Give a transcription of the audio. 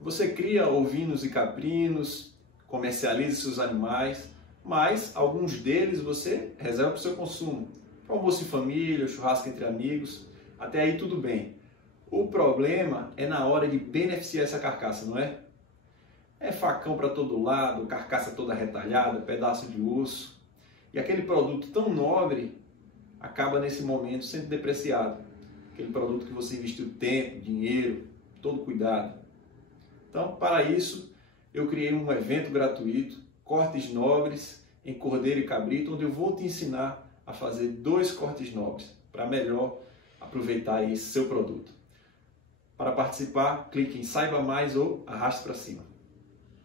Você cria ovinos e caprinos, comercializa seus animais, mas alguns deles você reserva para o seu consumo, para almoço em família, churrasco entre amigos, até aí tudo bem. O problema é na hora de beneficiar essa carcaça, não é? É facão para todo lado, carcaça toda retalhada, pedaço de osso. E aquele produto tão nobre acaba nesse momento sendo depreciado. Aquele produto que você investiu tempo, dinheiro, todo cuidado. Então, para isso, eu criei um evento gratuito, Cortes Nobres em Cordeiro e Cabrito, onde eu vou te ensinar a fazer 2 cortes nobres para melhor aproveitar aí seu produto. Para participar, clique em Saiba Mais ou arraste para cima.